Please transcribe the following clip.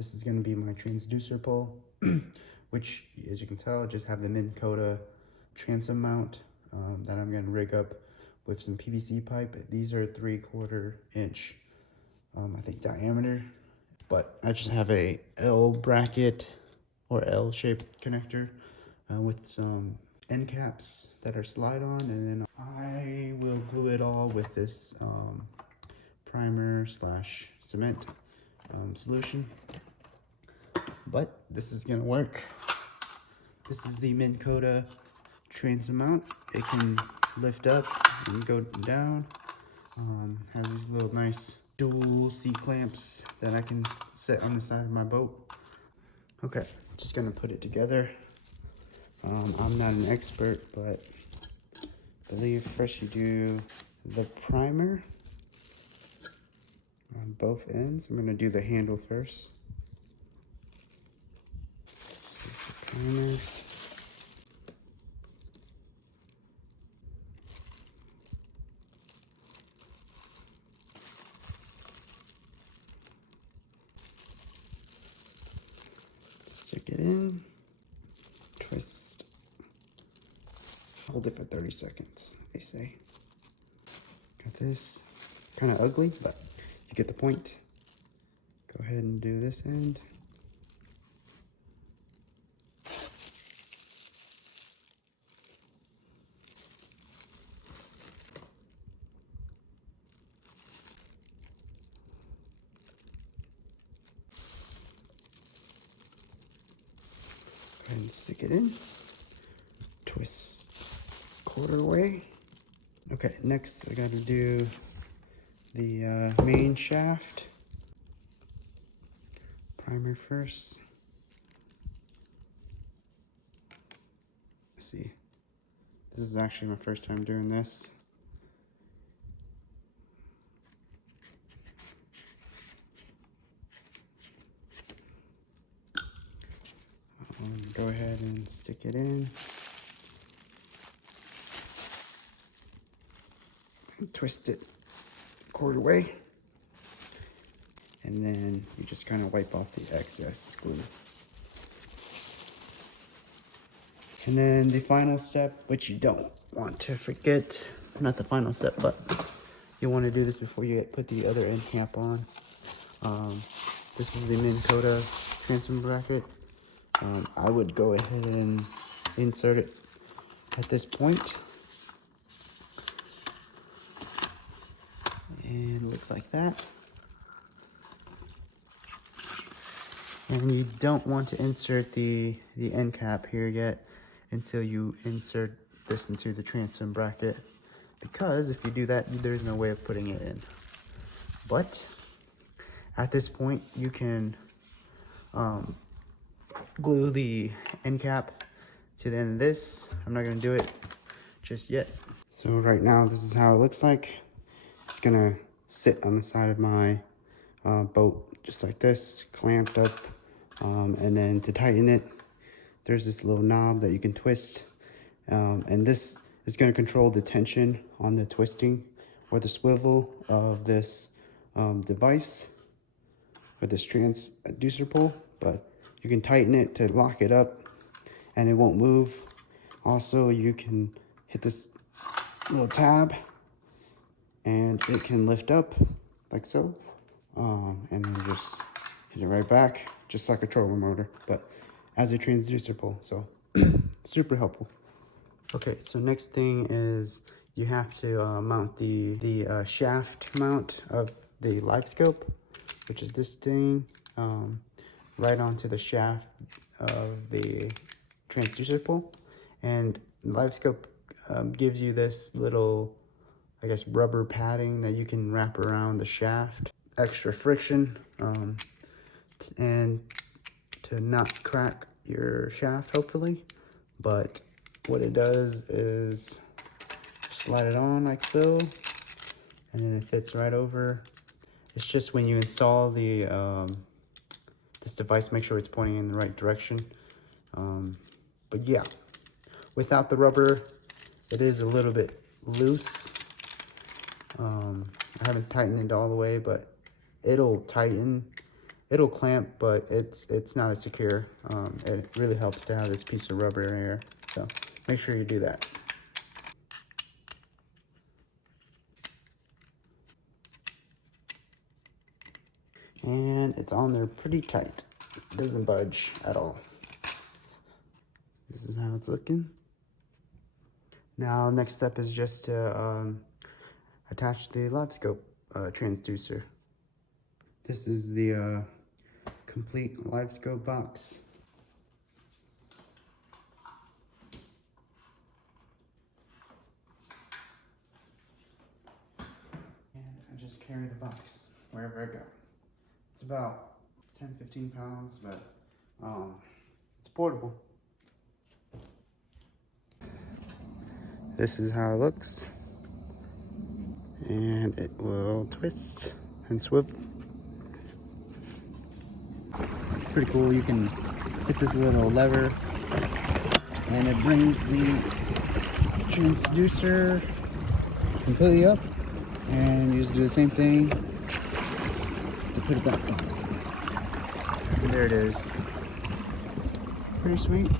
This is going to be my transducer pole, which, as you can tell, I just have the Minn Kota transom mount that I'm going to rig up with some PVC pipe. These are 3/4 inch, I think, diameter, but I just have a L bracket or L-shaped connector with some end caps that are slide on, and then I will glue it all with this primer slash cement solution. But this is gonna work. This is the Minn Kota transom mount. It can lift up and go down. Has these little nice dual C-clamps that I can set on the side of my boat. Okay, just gonna put it together. I'm not an expert, but I believe first you do the primer on both ends. I'm gonna do the handle first. This is the primer. Stick it in, twist, hold it for 30 seconds, they say. Got this, kind of ugly, but you get the point. Go ahead and do this end. Go ahead and stick it in, twist 1/4 way. Okay, next I gotta do the main shaft. Primer first. Let's see, this is actually my first time doing this. Go ahead and stick it in. And twist it 1/4 way. And then you just kind of wipe off the excess glue. And then the final step, which you don't want to forget, not the final step, but you want to do this before you put the other end cap on. This is the Minn Kota transom bracket. I would go ahead and insert it at this point. And it looks like that. And you don't want to insert the end cap here yet until you insert this into the transom bracket, because if you do that, there's no way of putting it in. But at this point, you can glue the end cap to the end of this. I'm not gonna do it just yet. So right now, this is how it looks like. It's gonna sit on the side of my boat just like this, clamped up. And then to tighten it, there's this little knob that you can twist. And this is gonna control the tension on the twisting or the swivel of this device, or this transducer pole. But you can tighten it to lock it up and it won't move. Also, you can hit this little tab and it can lift up like so. And then just hit it right back, just like a turbo motor, but as a transducer pole, so super helpful. Okay, so next thing is you have to mount the shaft mount of the LiveScope, which is this thing, right onto the shaft of the transducer pole. And LiveScope gives you this little, I guess, rubber padding that you can wrap around the shaft. Extra friction, and to not crack your shaft, hopefully. But what it does is slide it on like so, and then it fits right over. It's just when you install the this device, make sure it's pointing in the right direction. But yeah, without the rubber, it is a little bit loose. I haven't tightened it all the way, but it'll tighten It'll clamp, but it's not as secure. It really helps to have this piece of rubber here, so make sure you do that. And it's on there pretty tight. It doesn't budge at all. This is how it's looking. Now, next step is just to attach the LiveScope transducer. This is the complete LiveScope box. And I just carry the box wherever I go. It's about 10-15 pounds, but it's portable. This is how it looks. And it will twist and swivel. Pretty cool. You can hit this little lever and it brings the transducer completely up, and you just do the same thing to put it back down. And there it is. Pretty sweet.